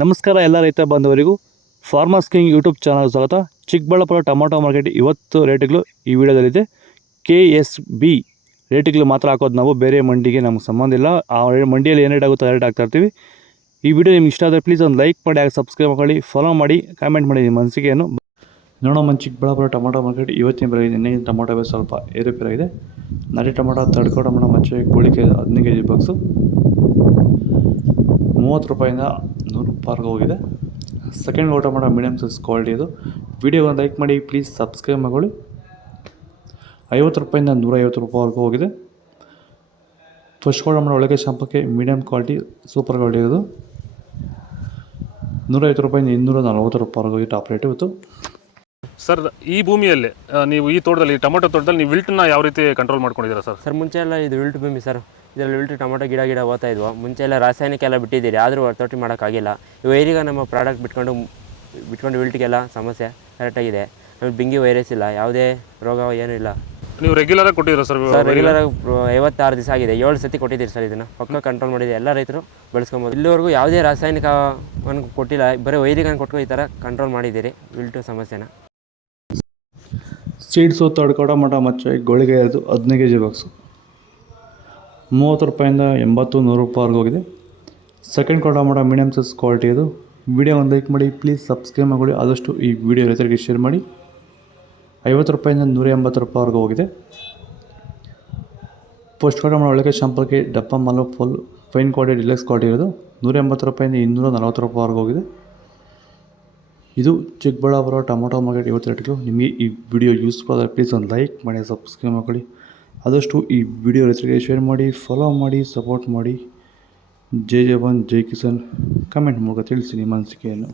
ನಮಸ್ಕಾರ ಎಲ್ಲ ರೈತ ಬಾಂಧವರಿಗೂ ಫಾರ್ಮರ್ಸ್ ಕಿಂಗ್ ಯೂಟ್ಯೂಬ್ ಚಾನಲ್ ಸ್ವಾಗತ. ಚಿಕ್ಕಬಳ್ಳಾಪುರ ಟೊಮೊಟೊ ಮಾರ್ಕೆಟ್ ಇವತ್ತು ರೇಟ್ಗಳು ಈ ವಿಡಿಯೋದಲ್ಲಿದೆ. KSB ರೇಟ್ಗಳು ಮಾತ್ರ ಹಾಕೋದು ನಾವು, ಬೇರೆ ಮಂಡಿಗೆ ನಮ್ಗೆ ಸಂಬಂಧ ಇಲ್ಲ. ಆ ಮಂಡಿಯಲ್ಲಿ ಏನು ರೇಟ್ ಆಗುತ್ತೋ ರೇಟ್ ಹಾಕ್ತಾ ಇರ್ತೀವಿ. ಈ ವಿಡಿಯೋ ನಿಮ್ಗೆ ಇಷ್ಟ ಆದರೆ ಪ್ಲೀಸ್ ಒಂದು ಲೈಕ್ ಮಾಡಿ, ಹಾಗೆ ಸಬ್ಸ್ಕ್ರೈಬ್ ಮಾಡಿ, ಫಾಲೋ ಮಾಡಿ, ಕಾಮೆಂಟ್ ಮಾಡಿ ನಿಮ್ಮ ಅನಿಸಿಕೆಯನ್ನು. ನೋಡೋಣ ಚಿಕ್ಕಬಳ್ಳಾಪುರ ಟೊಮೊಟೊ ಮಾರ್ಕೆಟ್ ಇವತ್ತಿನ ಬೆಲೆ. ನಿನ್ನೆ ಟೊಮೊಟೊ ಬೆಲೆ ಸ್ವಲ್ಪ ಏರುಪೇರಾಗಿದೆ. ನಾಟಿ ಟೊಮೊಟೊ ತಡ್ಕೋ ಟೊಮೊಟೊ ಮಚ್ಚೆ ಗೋಳಿಕೆ 15 kg ಬಾಕ್ಸು 30 ರೂಪಾಯಿಂದ 100 ರೂಪಾಯಿವರೆಗೂ ಹೋಗಿದೆ. Second low tomato medium size quality ಇದು. ವಿಡಿಯೋ ಒಂದು ಲೈಕ್ ಮಾಡಿ, ಪ್ಲೀಸ್ ಸಬ್ಸ್ಕ್ರೈಬ್ ಮಾಡಿ. 50 ರೂಪಾಯಿಂದ 150 ರೂಪಾಯಿವರೆಗೂ ಹೋಗಿದೆ. ಫಸ್ಟ್ ಲೋ ಟೊಮೊಟೊ ಒಳಗೆ ಶಾಂಪಕ್ಕೆ ಮೀಡಿಯಮ್ ಕ್ವಾಲಿಟಿ ಸೂಪರ್ ಕ್ವಾಲಿಟಿ ಇರೋದು 150 ರೂಪಾಯಿಂದ 240 ರೂಪಾಯಿವರೆಗೂ ಹೋಗಿ ಟಾಪ್ ರೇಟ್ ಇವತ್ತು. ಸರ್, ಈ ಭೂಮಿಯಲ್ಲಿ ನೀವು ಈ ತೋಟದಲ್ಲಿ ಟೊಮೊಟೊ ತೋಟದಲ್ಲಿ ನೀವು ವಿಲ್ಟನ್ನ ಯಾವ ರೀತಿ ಕಂಟ್ರೋಲ್ ಮಾಡ್ಕೊಂಡಿದ್ದೀರಾ ಸರ್? ಸರ್, ಮುಂಚೆ ಎಲ್ಲ ಇದು ವಿಲ್ಟ್ ಭೂಮಿ ಸರ್. ಇದರಲ್ಲಿ ವಿಲ್ಟ್ ಟೊಮೊಟೊ ಗಿಡ ಓದ್ತಾ ಇದ್ವು. ಮುಂಚೆ ಎಲ್ಲ ರಾಸಾಯನಿಕ ಎಲ್ಲ ಬಿಟ್ಟಿದ್ದೀರಿ, ಆದರೂ ತೋಟ ಮಾಡೋಕ್ಕಾಗಿಲ್ಲ. ಈಗ ನಮ್ಮ ಪ್ರಾಡಕ್ಟ್ ಬಿಟ್ಕೊಂಡು ವಿಲ್ಟ್ಗೆಲ್ಲ ಸಮಸ್ಯೆ ಕರೆಕ್ಟಾಗಿದೆ. ಆಮೇಲೆ ಬಿಂಗಿ ವೈರಸ್ ಇಲ್ಲ, ಯಾವುದೇ ರೋಗ ಏನೂ ಇಲ್ಲ. ನೀವು ರೆಗ್ಯುಲರಾಗಿ ಕೊಟ್ಟಿದ್ದೀರಾ ಸರ್? ರೆಗ್ಯುಲರಾಗಿ 56 ದಿವಸ ಆಗಿದೆ, 7 ಸತಿ ಕೊಟ್ಟಿದ್ದೀರಿ ಸರ್. ಇದನ್ನು ಪಕ್ಕ ಕಂಟ್ರೋಲ್ ಮಾಡಿದೆ, ಎಲ್ಲ ರೈತರು ಬಳಸ್ಕೊಬೋದು. ಇಲ್ಲಿವರೆಗೂ ಯಾವುದೇ ರಾಸಾಯನಿಕವನ್ನು ಕೊಟ್ಟಿಲ್ಲ, ಬರೀ ವೈರಿಗನ್ನು ಕೊಟ್ಟು ಈ ಥರ ಕಂಟ್ರೋಲ್ ಮಾಡಿದ್ದೀರಿ ವಿಲ್ಟು ಸಮಸ್ಯೆನ. ಸೀಡ್ಸು ತಡ್ಕೋ ಟೊಮೊಟೊ ಮಚ್ಚೆ ಗೋಳಿಗೆ ಇರೋದು 15 kg ಬಾಕ್ಸು 30 ರೂಪಾಯಿಂದ 80-100 ರೂಪಾಯಿವರೆಗೂ ಹೋಗಿದೆ. Second tomato medium size quality ಇದು. ವಿಡಿಯೋ ಒಂದು ಲೈಕ್ ಮಾಡಿ, ಪ್ಲೀಸ್ ಸಬ್ಸ್ಕ್ರೈಬ್ ಮಾಡಿ, ಆದಷ್ಟು ಈ ವಿಡಿಯೋ ರೈತರಿಗೆ ಶೇರ್ ಮಾಡಿ. 50 ರೂಪಾಯಿಂದ 180 ರೂಪಾಯಿವರೆಗೂ ಹೋಗಿದೆ. ಫಸ್ಟ್ ಟೊಮೊಟೊ ಒಳಗೆ ಶಾಂಪಲ್ಗೆ ಡಬ್ಬ ಮಾಲು full fine quality deluxe quality ಇರೋದು 180 ರೂಪಾಯಿಂದ 240 ರೂಪಾಯಿವರೆಗೂ ಹೋಗಿದೆ. ಇದು ಚಿಕ್ಕಬಳ್ಳಾಪುರ ಟೊಮೊಟೊ ಮಾರ್ಕೆಟ್ ಇವತ್ತು ರೇಟ್ಗಳು. ನಿಮಗೆ ಈ ವಿಡಿಯೋ ಯೂಸ್ಫುಲ್ ಆದರೆ ಪ್ಲೀಸ್ ಒಂದು ಲೈಕ್ ಮಾಡಿ, ಸಬ್ಸ್ಕ್ರೈಬ್ ಮಾಡಿ, ಆದಷ್ಟು ಈ ವಿಡಿಯೋ ರೈತರಿಗೆ ಶೇರ್ ಮಾಡಿ, ಫಾಲೋ ಮಾಡಿ, ಸಪೋರ್ಟ್ ಮಾಡಿ. ಜೈ ಜವಾನ್ ಜೈ ಕಿಸಾನ್ ಕಮೆಂಟ್ ಮೂಲಕ ತಿಳಿಸಿ ನಿಮ್ಮ ಅನಿಸಿಕೆಯನ್ನು.